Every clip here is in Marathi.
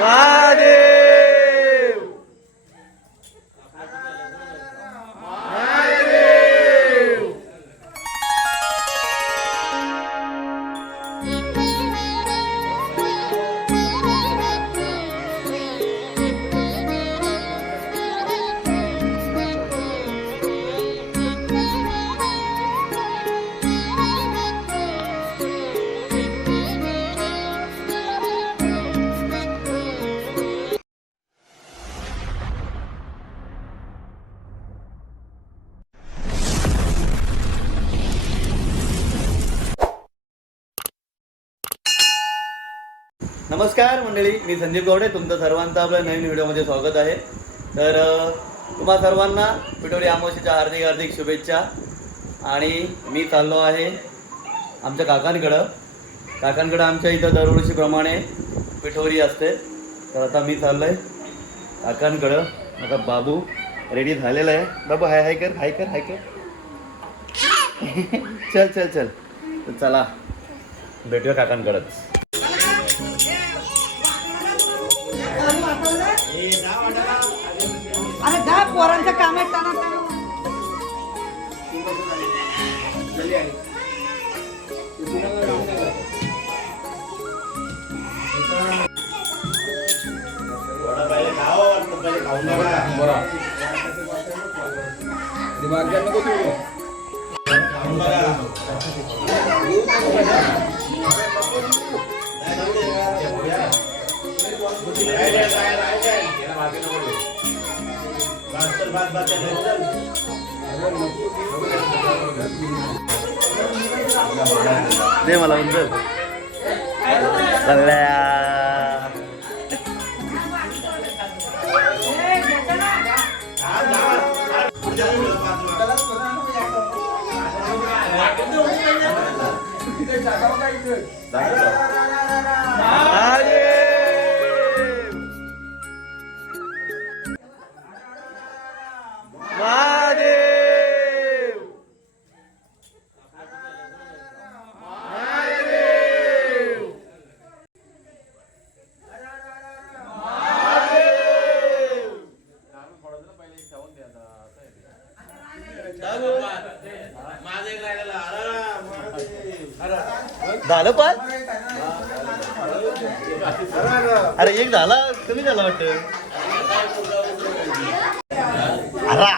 महादेव नमस्कार मंडळी, मी संदीप गौडे. तुमचं सर्वांचं आपल्या नवीन व्हिडिओमध्ये स्वागत आहे. तर तुम्हा सर्वांना पिठोरी अमावस्येच्या हार्दिक हार्दिक शुभेच्छा. आणि मी चाललो आहे आमच्या काकांकडं आमच्या इथं दरवर्षीप्रमाणे पिठोरी असते. तर आता मी चाललो आहे काकांकडं. आता बाबू रेडी झालेला आहे. बाबू हाय कर. चल तर चला भेटूया काकांकडंच. अरे जा पोरांचं काम आहे त्यांना दे मला उंदर झालं पाच. अरे एक झाला, कमी झाला वाटतं. अरा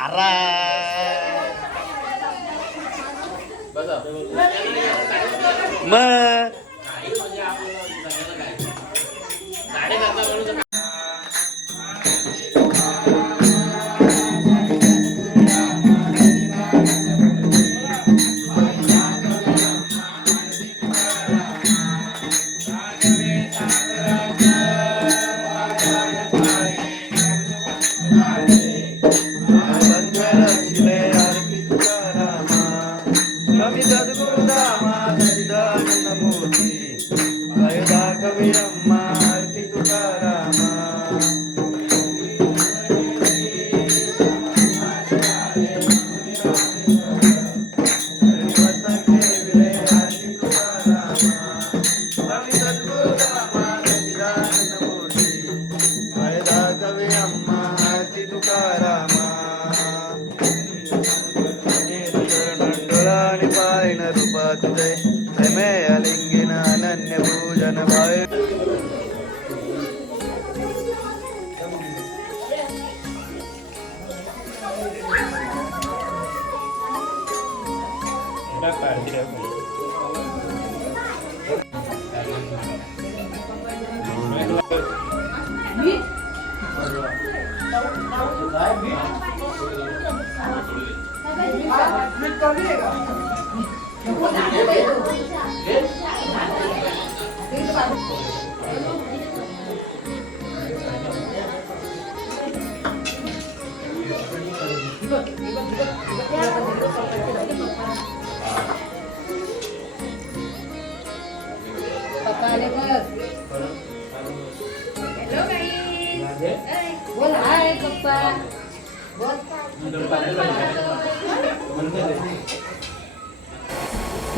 मग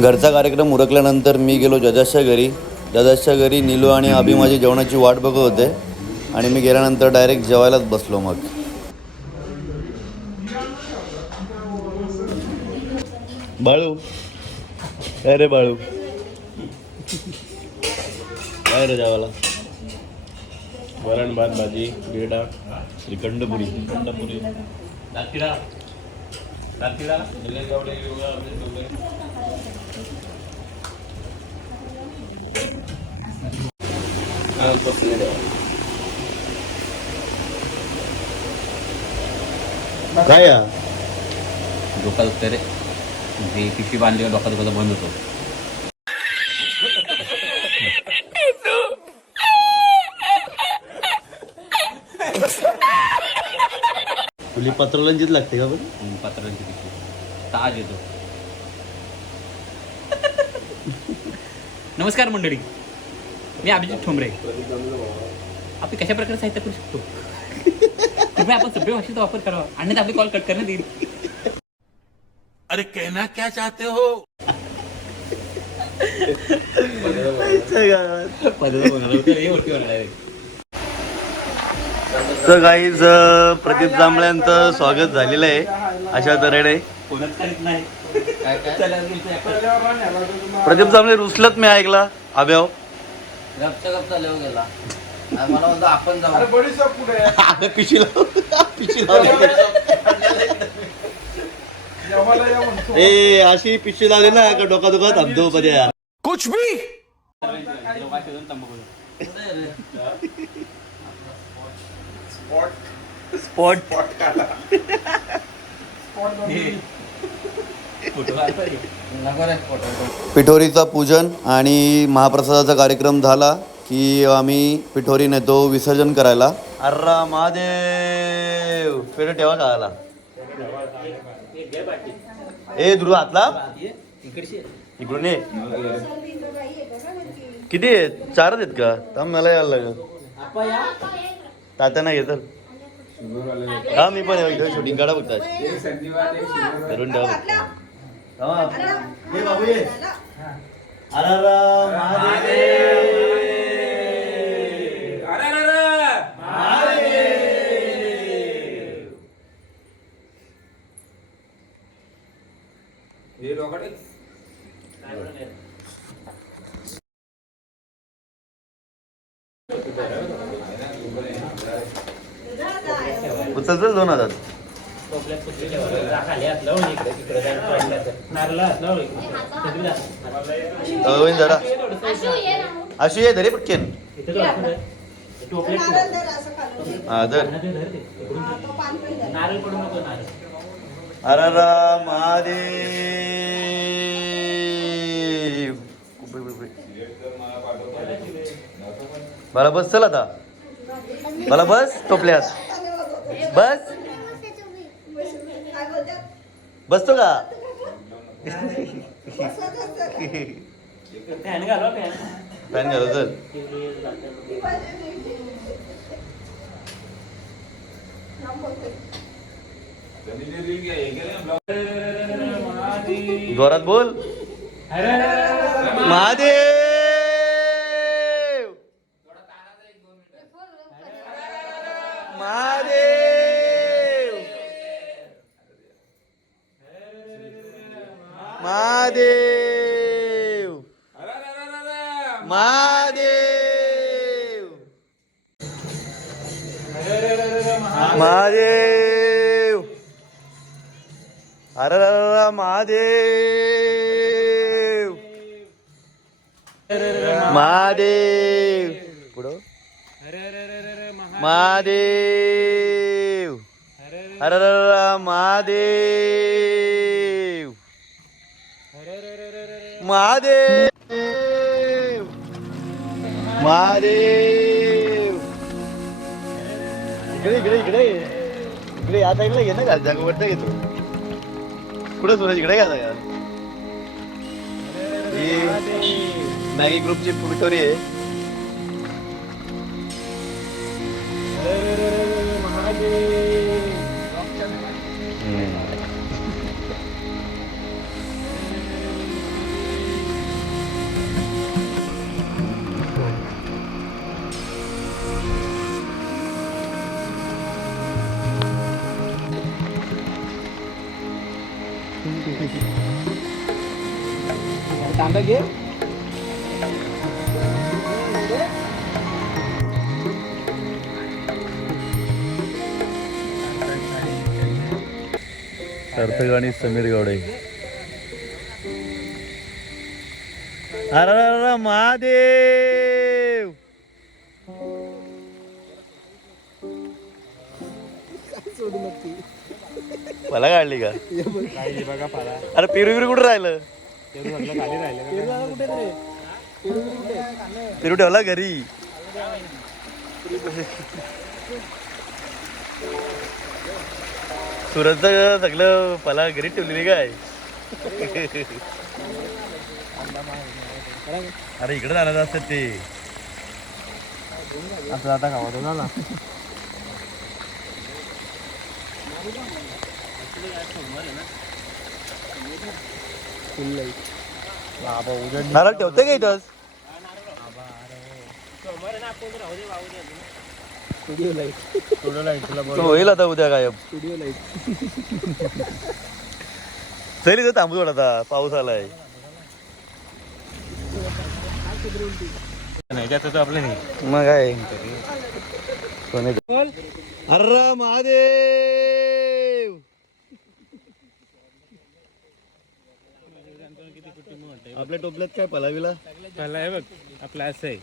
घरचा कार्यक्रम उरकल्यानंतर मी गेलो जजाच्या घरी. नीलू आणि अभि माझी जेवणाची वाट बघत होते. आणि मी गेल्यानंतर डायरेक्ट जेवायलाच बसलो. मग बाळू, अरे बाळू काय रे जेवायला? वरण भात भाजी गिरडा श्रीखंडपुरी. थंडपुरी दातिडा दातिडा जिल्ह्याजवळ योगा काय या डोका दुखतं रे. ते पिशवी बांधली डोका दुखायचा बंद होतो. तुली पत्रलांचीच लागते का पण? पत्रांची पिशवी ताज येतो. नमस्कार मंडळी, मी अभिजित ठोंबरे. आपण कशा प्रकारे साहित्य करू शकतो कृपया आपण सभ्य भाषेचा वापर करावा, अन्यथा आपली कॉल कट करण्यात येईल. अरे कहना क्या चाहते हो? तर गाईज प्रदीप जांभळ्यांचं स्वागत झालेलं आहे अशा तऱ्हेने. कोणच करीत नाही. प्रदीप जांभळे रुसलत मी ऐकला आब्याव. गपचा गेला मला म्हणतो आपण जाऊ. अगं पिशी लाव, पिशी लाव. ए अशी पिशी लावली ना का डोका दुखा थांबतो मध्ये यार. कुछ भी स्पॉट नको रे फोटो. पिठोरीचा पूजन आणि महाप्रसादाचा कार्यक्रम झाला की आम्ही पिठोरी नेतो विसर्जन करायला. अर्रा महादेव पेढे ठेवा खायला. ए ध्रुव हातला इकडून ये. किती आहेत? 4 आहेत का? थांब मला यायला लागेल. तात्या नाही घेत हा मी पण शूटिंग काढा बघता करून ठेवा. ये बाबू ये. अर्रा महादेव. उचल चल 2000. जरा अशी आहे धरे पटकेन. हा धर. अरे महादेव. मला बस चल आता. मला बस टोपल्यात बस. बसतो का? फॅन घालो चल. जोरात बोल. महादेव. महादेव. महादेव. महादेव. महादेव. अरे महादेव. महादेव. पुढं महादेव. अरे महादेव. महादेव. महादेव. इकडे इकडे इकडे इकडे आता इकडे घे ना का जागा वरती घेतो. कुठं तुला इकडे घ्या यार. ही मॅगी ग्रुपची पिठोरी आहे. तांबा घे. सार्थक आणि समीर गावडे. अरे महादेव. मला काढली का? अरे पेरू बिरू कुठे राहिलं? पेरू ठेवला घरी. सुरतचं सगळं मला घरी ठेवलेली काय? अरे इकडे जाणार असतात ते. असं आता खावा तो झाला. नारळ ठेवते का इथंच? होईल आता उद्या गायब. चल इथं थांबू थोडा, आता पाऊस आलाय. मग काय अरे महादेव. आपल्या टोपल्यात काय पलावीला बघ आपलं असं आहे.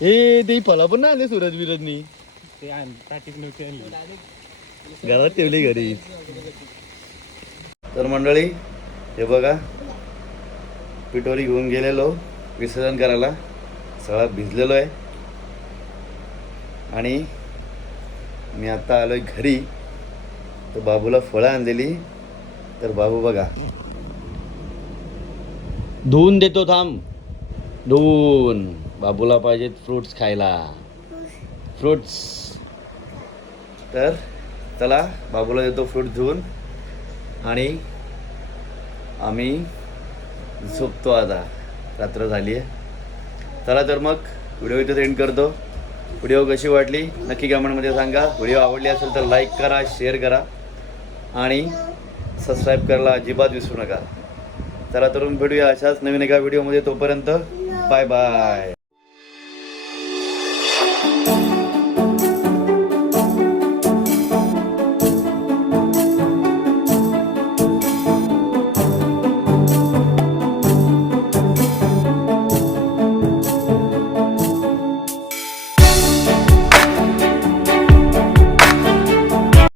हे ते फला पण ना आले सूरज बिरजनी. ते ताटीत नव्हते घरात ठेवली घरी. तर मंडळी हे बघा, पिठोरी घेऊन गेलेलो विसर्जन करायला. सगळा भिजलेलो आहे आणि मी आता आलोय घरी. तर बाबूला फळं आणलेली. तर बाबू बघा, धुवून देतो, थांब. धुवून. बाबूला पाहिजेत फ्रूट्स खायला, फ्रूट्स. तर चला बाबूला देतो फ्रूट धुवून आणि आम्ही झोपतो आता. रात्र झाली आहे. चला तर मग व्हिडिओ इथं एंड करतो. व्हिडिओ कशी वाटली नक्की कमेंटमध्ये सांगा. व्हिडिओ आवडली असेल तर लाईक करा, शेअर करा आणि सबस्क्राईब करायला अजिबात विसरू नका. चला तर भेटूया अशाच नवीन एका व्हिडिओमध्ये. तोपर्यंत बाय बाय.